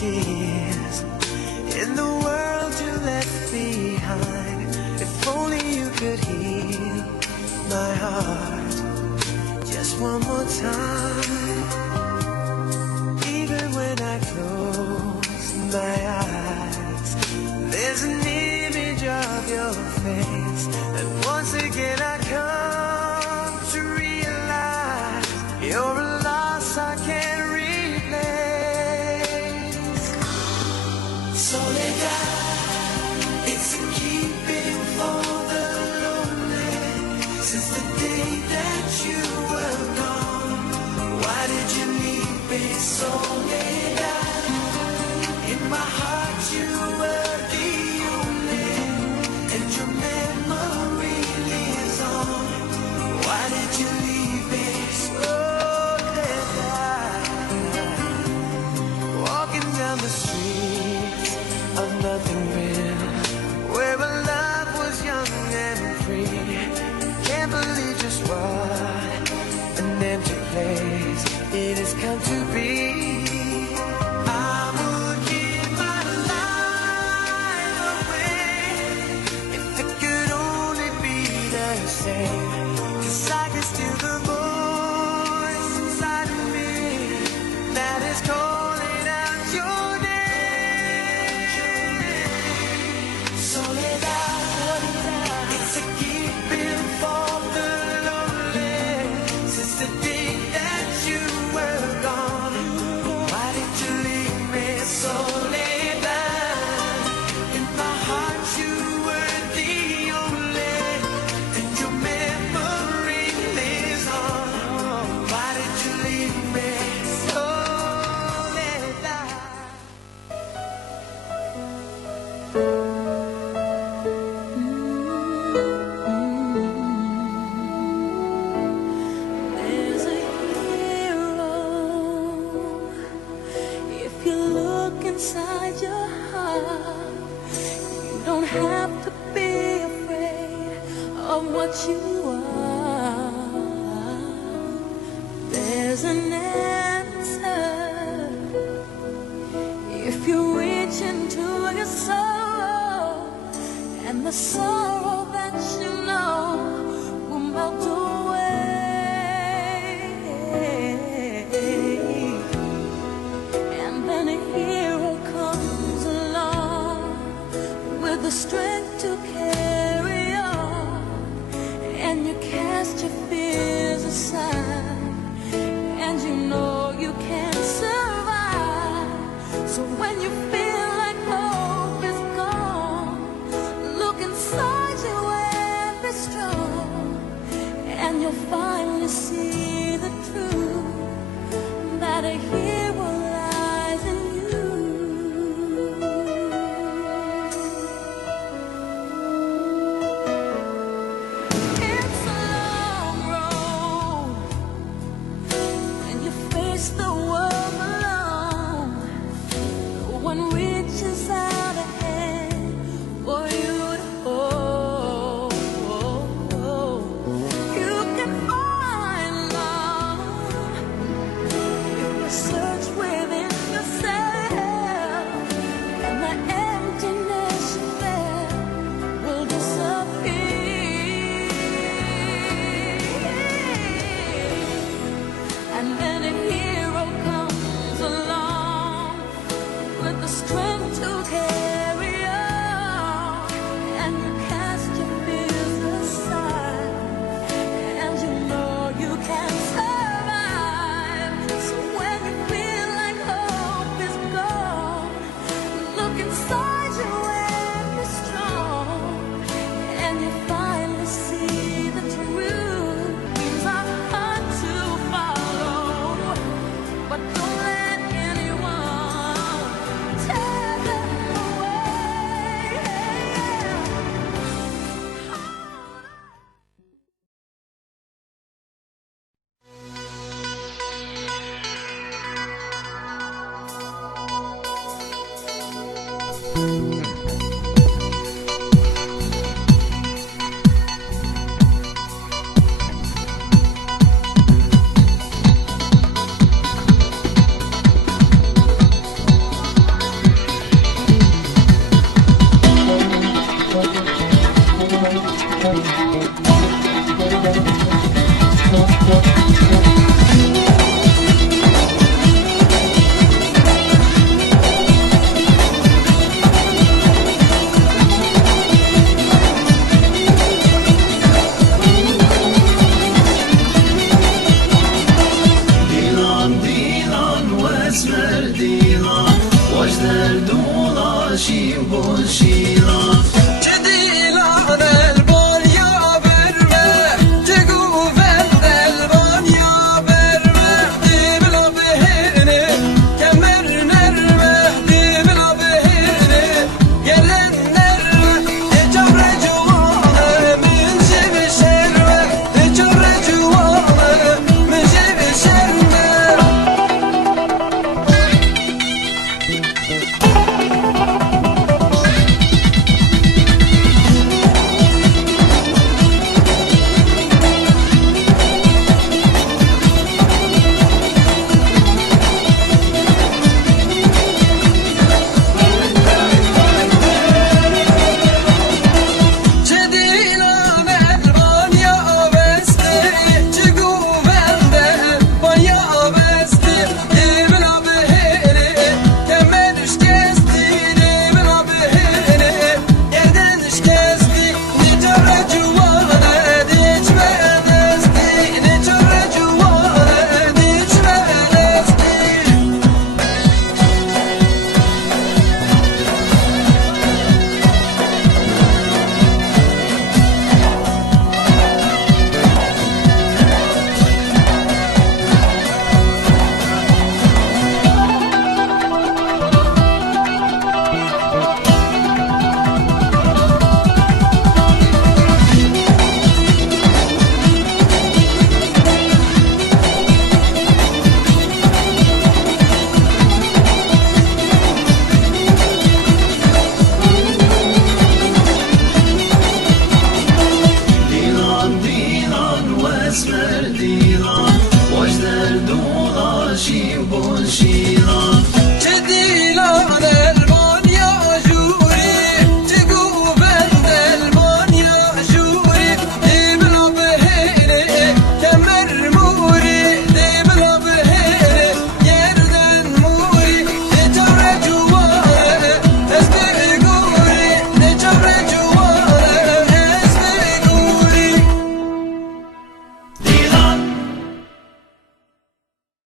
tears in the world you left behind. If only you could heal my heart just one more time. Even when I close my eyes, there's an image of your face, and once again I come to realize you're a loss I can't replace. Soledad, it's a keeping for the lonely. Since the day that you were gone, why did you leave me, Soledad? In my heart you were the only, and your memory lives on. Why did you leave me, Soledad? Walking down the streets of nothing real, where our love was young and free. Can't believe just what an empty place it has come to be. I would give my life away if it could only be the same, 'cause I can still the voice inside of me that is calling out your name. Soledad, it's a keeping for the lonely. Since the day that you were gone, why did you leave me, Soledad? In my heart you were the only, and your memory lives on. Why did you leave me, Soledad? There's a hero. If you look inside your heart, you don't have to be afraid of what you are. There's an answer if you reach into your soul, and the sorrow that you know will melt away. And then a hero comes along with the strength to carry on, and you cast your fears aside, and you know you can survive. So when you feel like hope is gone, look inside you and be strong, and you'll finally see the truth that a hero lies in you. It's a long road when you face the world alone. No one reaches out a hand for you to hold. You can find love if you search within yourself, and the emptiness you felt will disappear. And then a hero comes along with the strength to carry on, and you cast your fears aside, and you know you can survive. So when you feel like hope is gone, look inside you and be strong, and you finally see the truth. These are hard to follow, but don't let anyone tear them away. esmer dilan Vajder dolaşayım boşi